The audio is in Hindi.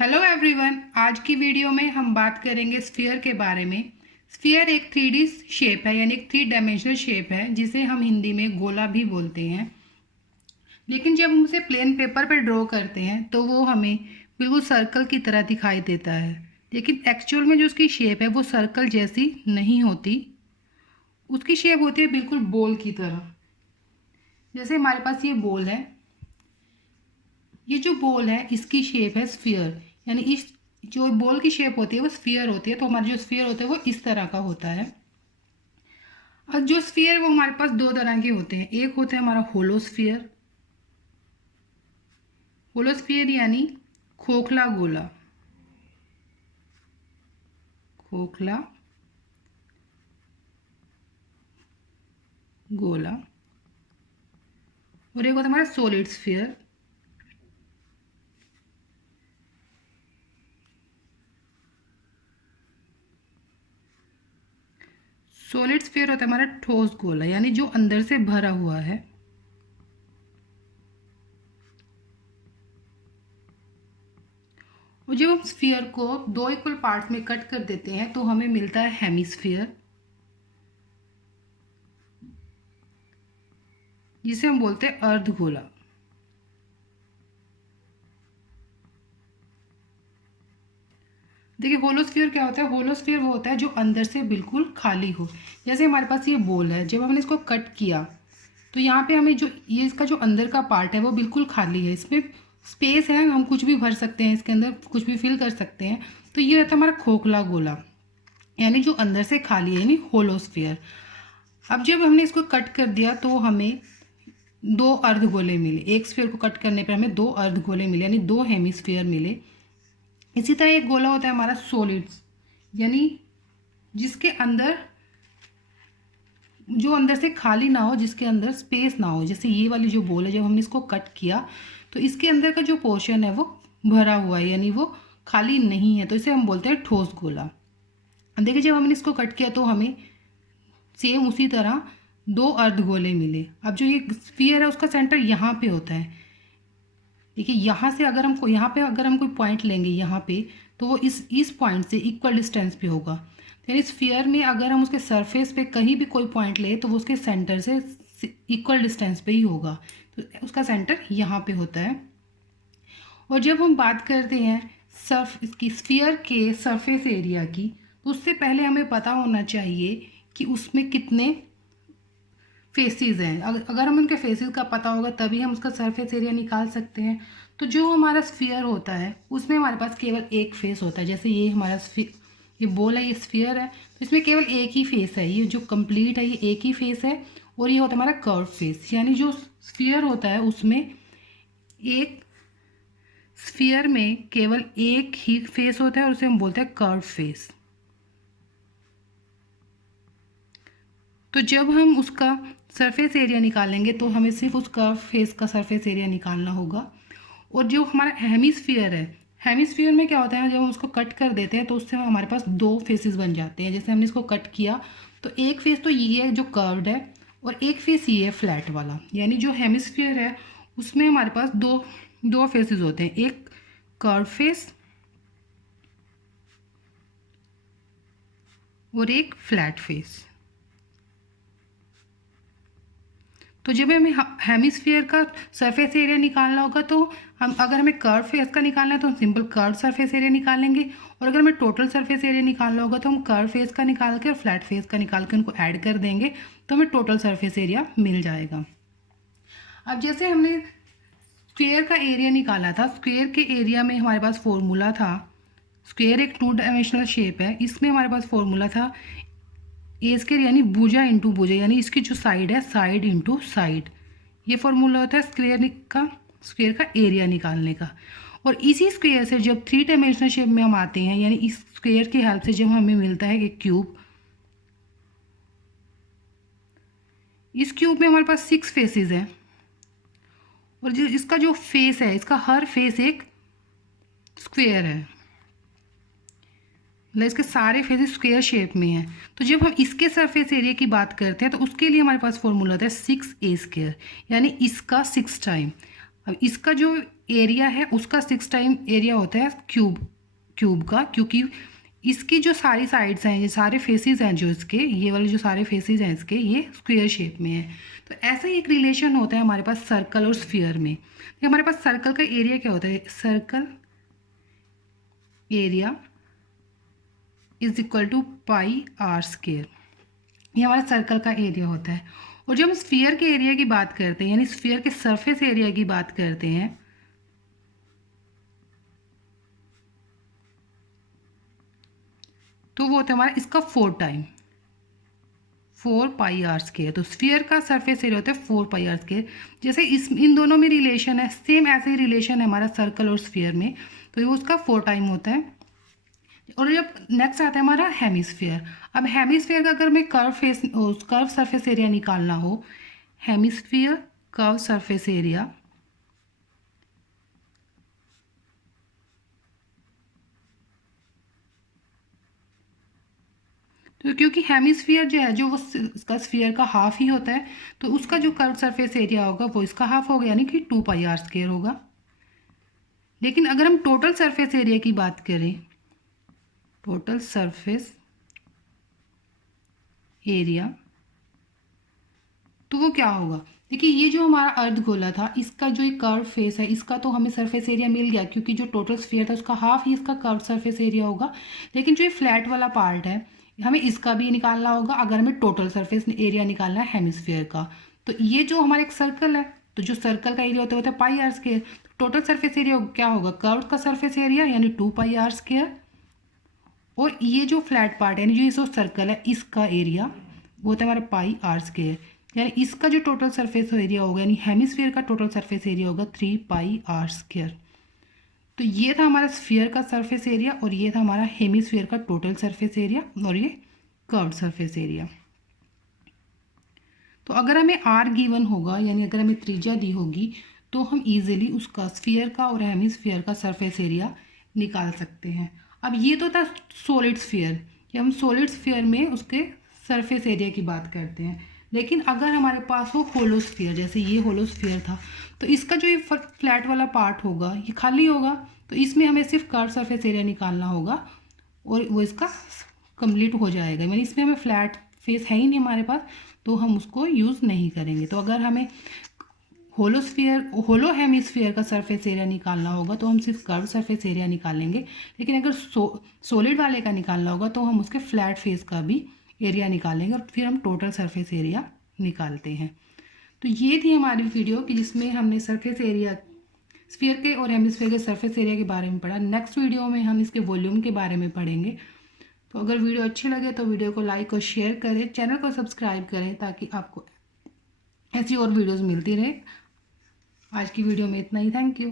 हेलो एवरीवन, आज की वीडियो में हम बात करेंगे स्फीयर के बारे में। स्फीयर एक 3D शेप है, यानी एक 3 डायमेंशनल शेप है, जिसे हम हिंदी में गोला भी बोलते हैं। लेकिन जब हम उसे प्लेन पेपर पर ड्रॉ करते हैं तो वो हमें बिल्कुल सर्कल की तरह दिखाई देता है। लेकिन एक्चुअल में जो उसकी शेप है वो सर्कल जैसी नहीं होती, उसकी शेप होती है बिल्कुल बॉल की तरह। जैसे हमारे पास ये बॉल है, ये जो बॉल है इसकी शेप है स्फीयर, यानी इस जो बॉल की शेप होती है वो स्फीयर होती है। तो हमारा जो स्फीयर होता है वो इस तरह का होता है। और जो स्फीयर वो हमारे पास दो तरह के होते हैं। एक होता है हमारा होलो स्फीयर, होलो स्फीयर यानी खोखला गोला, खोखला गोला। और एक होता है हमारा सॉलिड स्फीयर, सॉलिड स्फीयर होता है हमारा ठोस गोला, यानी जो अंदर से भरा हुआ है। और जब हम स्फीयर को दो इक्वल पार्ट्स में कट कर देते हैं तो हमें मिलता है हेमिस्फीयर, जिसे हम बोलते हैं अर्ध गोला। देखिए होलोस्फीयर क्या होता है। होलोस्फीयर वो होता है जो अंदर से बिल्कुल खाली हो। जैसे हमारे पास ये बॉल है, जब हमने इसको कट किया तो यहाँ पे हमें जो ये इसका जो अंदर का पार्ट है वो बिल्कुल खाली है, इसमें स्पेस है, हम कुछ भी भर सकते हैं, इसके अंदर कुछ भी फिल कर सकते हैं। तो ये होता है हमारा खोखला गोला, यानी जो अंदर से खाली है, यानी होलोस्फीयर। अब जब हमने इसको कट कर दिया तो हमें दो अर्ध गोले मिले। एक स्फीयर को कट करने पर हमें दो अर्ध गोले मिले, यानी दो हेमिस्फीयर मिले। इसी तरह एक गोला होता है हमारा सॉलिड्स, यानी जिसके अंदर जो अंदर से खाली ना हो, जिसके अंदर स्पेस ना हो। जैसे ये वाली जो बॉल है, जब हमने इसको कट किया तो इसके अंदर का जो पोर्शन है वो भरा हुआ है, यानी वो खाली नहीं है, तो इसे हम बोलते हैं ठोस गोला। देखिए जब हमने इसको कट किया तो हमें सेम उसी तरह दो अर्ध गोले मिले। अब जो ये स्फीयर है उसका सेंटर यहाँ पे होता है। देखिए यहाँ से अगर हमको यहाँ पे अगर हम कोई पॉइंट लेंगे यहाँ पे, तो वो इस पॉइंट से इक्वल डिस्टेंस पे होगा। यानी स्फीयर में अगर हम उसके सरफेस पे कहीं भी कोई पॉइंट ले तो वो उसके सेंटर से इक्वल डिस्टेंस पे ही होगा। तो उसका सेंटर यहाँ पे होता है। और जब हम बात करते हैं इसकी स्फीयर के सरफेस एरिया की, तो उससे पहले हमें पता होना चाहिए कि उसमें कितने फेसेस हैं। अगर हम उनके फेसेस का पता होगा तभी हम उसका सरफेस एरिया निकाल सकते हैं। तो जो हमारा स्फीयर होता है उसमें हमारे पास केवल एक फेस होता है। जैसे ये हमारा ये बॉल है, ये स्फीयर है, तो इसमें केवल एक ही फेस है। ये जो कंप्लीट है ये एक ही फेस है। और ये होता है हमारा कर्व फेस, यानी जो स्फीयर होता है उसमें एक स्फीयर में केवल एक ही फेस होता है और उसे हम बोलते हैं कर्व फेस। तो जब हम उसका सरफेस एरिया निकालेंगे तो हमें सिर्फ उस कर्व फेस का सरफेस एरिया निकालना होगा। और जो हमारा हेमिस्फीयर है, हेमिस्फीयर में क्या होता है, जब हम उसको कट कर देते हैं तो उससे हमारे पास दो फेसेस बन जाते हैं। जैसे हमने इसको कट किया तो एक फेस तो ये है जो कर्व्ड है, और एक फेस ये है फ्लैट वाला। यानी जो हेमिस्फीयर है उसमें हमारे पास दो फेसेस होते हैं, एक कर्व फेस और एक फ्लैट फेस। तो जब हमें हेमिस्फीयर का सरफेस एरिया निकालना होगा तो हम अगर हमें कर्व फेस का निकालना है तो हम सिंपल कर्व सरफेस एरिया निकालेंगे। और अगर हमें टोटल सरफेस एरिया निकालना होगा तो हम कर्व फेस का निकाल के और फ्लैट फेस का निकाल के उनको ऐड कर देंगे, तो हमें टोटल सरफेस एरिया मिल जाएगा। अब जैसे हमने स्क्वेयर का एरिया निकाला था, स्क्वेयर के एरिया में हमारे पास फॉर्मूला था। स्क्वेयर एक 2 डायमेंशनल शेप है, इसमें हमारे पास फॉर्मूला था ए स्क्वायर यानी भुजा इंटू भुजा, यानी इसकी जो साइड है साइड इंटू साइड। ये फॉर्मूला होता है स्क्वेयर का एरिया निकालने का। और इसी स्क्वेयर से जब 3 डायमेंशनल शेप में हम आते हैं, यानी इस स्क्वेयर की हेल्प से जब हमें मिलता है कि क्यूब, इस क्यूब में हमारे पास 6 फेसेस हैं। और जो इसका जो फेस है, इसका हर फेस एक स्क्वेयर है, मतलब इसके सारे फेसेस स्क्वायर शेप में हैं। तो जब हम इसके सरफेस एरिया की बात करते हैं तो उसके लिए हमारे पास फॉर्मूला होता है 6a², यानी इसका 6 टाइम। अब इसका जो एरिया है उसका 6 टाइम एरिया होता है क्यूब का, क्योंकि इसकी जो सारी साइड्स हैं, ये सारे फेसेस हैं जो इसके, ये वाले जो सारे फेसेस हैं इसके, ये स्क्वायर शेप में है। तो ऐसा ही एक रिलेशन होता है हमारे पास सर्कल और स्फीयर में। तो हमारे पास सर्कल का एरिया क्या होता है, circle area is equal to pi r square, ये हमारा सर्कल का एरिया होता है। और जब हम स्फीयर के एरिया की बात करते हैं, यानी स्फीयर के सरफेस एरिया की बात करते हैं, तो वो होता है हमारा इसका 4 पाई आर स्क्वायर। तो स्फीयर का सरफेस एरिया होता है 4 पाई आर स्क्वायर। जैसे इन दोनों में रिलेशन है, सेम ऐसे ही रिलेशन है हमारा सर्कल और स्फीयर में, तो वो उसका 4 टाइम होता है। और जब नेक्स्ट आता है हमारा हेमिस्फीयर। अब हेमिस्फीयर का अगर मैं कर्व सरफेस एरिया निकालना हो, हेमिस्फीयर कर्व सरफेस एरिया, तो क्योंकि हेमिस्फीयर जो है, जो वो इसका स्फीयर का हाफ ही होता है, तो उसका जो कर्व सरफेस एरिया होगा वो इसका हाफ होगा, यानी कि 2 पाई आर स्क्वायर होगा। लेकिन अगर हम टोटल सरफेस एरिया की बात करें, टोटल सरफेस एरिया, तो वो क्या होगा, देखिए ये जो हमारा अर्ध गोला था, इसका जो एक कर्व फेस है, इसका तो हमें सरफेस एरिया मिल गया, क्योंकि जो टोटल स्फीयर था उसका हाफ ही इसका कर्व सरफेस एरिया होगा। लेकिन जो ये फ्लैट वाला पार्ट है, हमें इसका भी निकालना होगा अगर हमें टोटल सरफेस एरिया निकालना है हेमिस्फीयर का। तो ये जो हमारा एक सर्कल है, तो जो सर्कल का एरिया होता है pi r square. Total surface area क्या होगा, कर्व का सरफेस एरिया यानी 2 पाई आर स्क्वायर, और ये जो फ्लैट पार्ट है, यानी जो इस सर्कल है, इसका एरिया वो होता है हमारा पाई आर स्क्वायर। यानी इसका जो टोटल सरफेस एरिया होगा, यानी हेमिस्फीयर का टोटल सरफेस एरिया होगा 3 पाई आर स्क्वायर। तो ये था हमारा स्फीयर का सरफेस एरिया, और ये था हमारा हेमिस्फीयर का टोटल सरफेस एरिया, और ये कर्व्ड सरफेस एरिया। तो अगर हमें आर गिवन होगा, यानी अगर हमें त्रिज्या दी होगी, तो हम इजीली उसका स्फीयर का और हेमिस्फीयर का सरफेस एरिया निकाल सकते हैं। अब ये तो था सॉलिड स्फीयर, कि हम सॉलिड स्फीयर में उसके सरफेस एरिया की बात करते हैं। लेकिन अगर हमारे पास हो होलो स्फीयर, जैसे ये होलो स्फीयर था, तो इसका जो ये फ्लैट वाला पार्ट होगा ये खाली होगा, तो इसमें हमें सिर्फ कर्व सरफेस एरिया निकालना होगा और वो इसका कंप्लीट हो जाएगा। यानी इसमें हमें फ्लैट फेस है ही नहीं हमारे पास, तो हम उसको यूज़ नहीं करेंगे। तो अगर हमें होलो हेमिस्फीयर का सरफेस एरिया निकालना होगा तो हम सिर्फ कर्व सरफेस एरिया निकालेंगे। लेकिन अगर सॉलिड वाले का निकालना होगा तो हम उसके फ्लैट फेस का भी एरिया निकालेंगे, और फिर हम टोटल सरफेस एरिया निकालते हैं। तो ये थी हमारी वीडियो कि जिसमें हमने सरफेस एरिया, स्फीयर के और हेमिस्फीयर के सरफेस एरिया के बारे में पढ़ा। नेक्स्ट वीडियो में हम इसके वॉल्यूम के बारे में पढ़ेंगे। तो अगर वीडियो अच्छी लगे तो वीडियो को लाइक और शेयर करें, चैनल को सब्सक्राइब करें, ताकि आपको ऐसी और वीडियोस मिलती रहे। आज की वीडियो में इतना ही। Thank you.